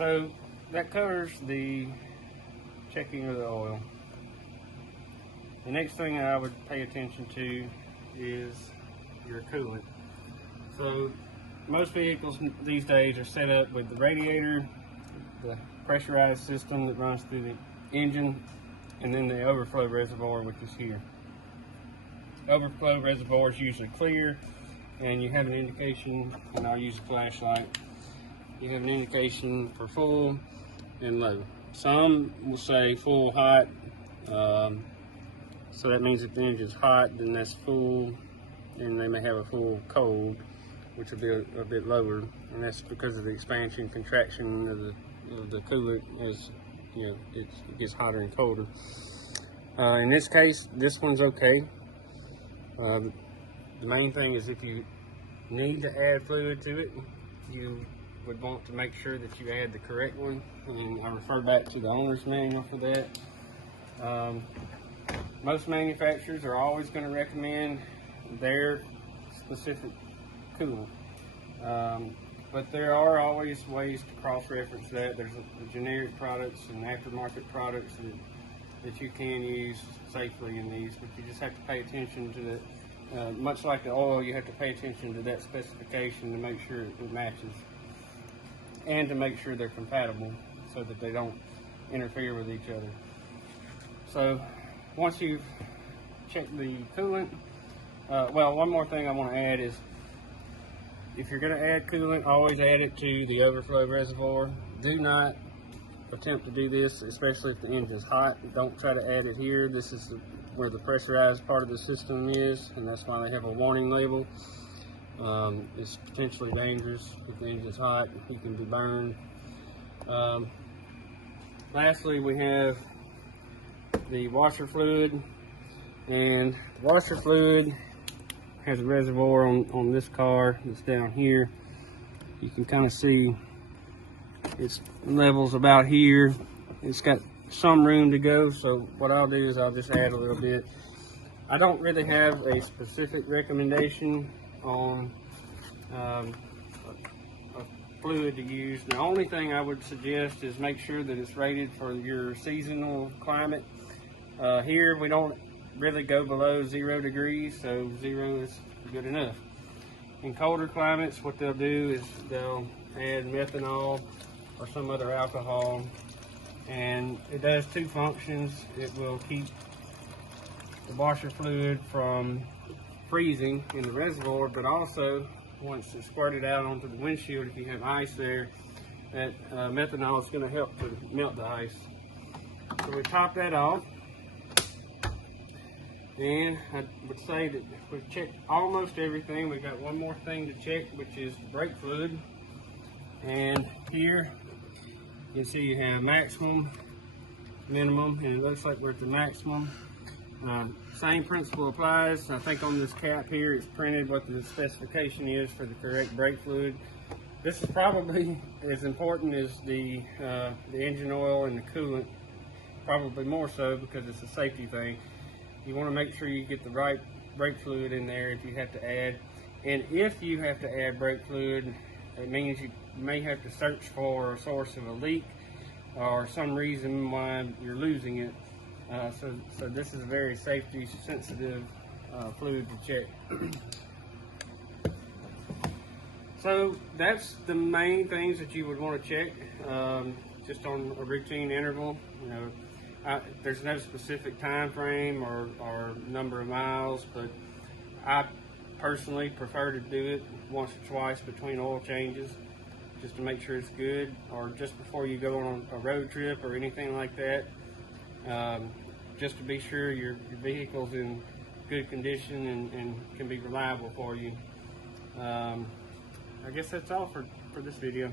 So that covers the checking of the oil. The next thing I would pay attention to is your coolant. So most vehicles these days are set up with the radiator, the pressurized system that runs through the engine, and then the overflow reservoir, which is here. Overflow reservoir is usually clear, and you have an indication, and I'll use a flashlight. You have an indication for full and low. Some will say full hot, so that means if the engine's hot, then that's full, and they may have a full cold, which will be a bit lower, and that's because of the expansion contraction of the coolant as it gets hotter and colder. In this case, this one's okay. The main thing is if you need to add fluid to it, you would want to make sure that you add the correct one, and I refer back to the owner's manual for that. Most manufacturers are always going to recommend their specific coolant, but there are always ways to cross-reference that. There's generic products and aftermarket products that you can use safely in these, but you just have to pay attention to that. Much like the oil, you have to pay attention to that specification to make sure it matches, and to make sure they're compatible so that they don't interfere with each other. So once you've checked the coolant, well, one more thing I want to add is, if you're going to add coolant, always add it to the overflow reservoir. Do not attempt to do this, especially if the engine's hot. Don't try to add it here. This is where the pressurized part of the system is, and that's why they have a warning label. It's potentially dangerous. If the engine's hot, you can be burned. Lastly, we have the washer fluid, and the washer fluid has a reservoir on this car that's down here. You can kind of see its levels about here. It's got some room to go, so what I'll do is I'll just add a little bit. I don't really have a specific recommendation on a fluid to use. The only thing I would suggest is make sure that it's rated for your seasonal climate. Here we don't really go below 0 degrees, so 0 is good enough. In colder climates, what they'll do is they'll add methanol or some other alcohol, and it does two functions. It will keep the washer fluid from freezing in the reservoir, but also once it's squirted out onto the windshield, if you have ice there, that methanol is going to help to melt the ice. So we top that off, and I would say that we've checked almost everything. We've got one more thing to check, which is brake fluid. And here you can see you have maximum, minimum, and it looks like we're at the maximum. Same principle applies. I think on this cap here it's printed what the specification is for the correct brake fluid. This is probably as important as the engine oil and the coolant, probably more so because it's a safety thing. You want to make sure you get the right brake fluid in there if you have to add. And if you have to add brake fluid, it means you may have to search for a source of a leak or some reason why you're losing it. So this is a very safety sensitive fluid to check. So that's the main things that you would want to check, just on a routine interval. There's no specific time frame or number of miles, but I personally prefer to do it once or twice between oil changes, just to make sure it's good, or just before you go on a road trip or anything like that, just to be sure your vehicle's in good condition and can be reliable for you. I guess that's all for this video.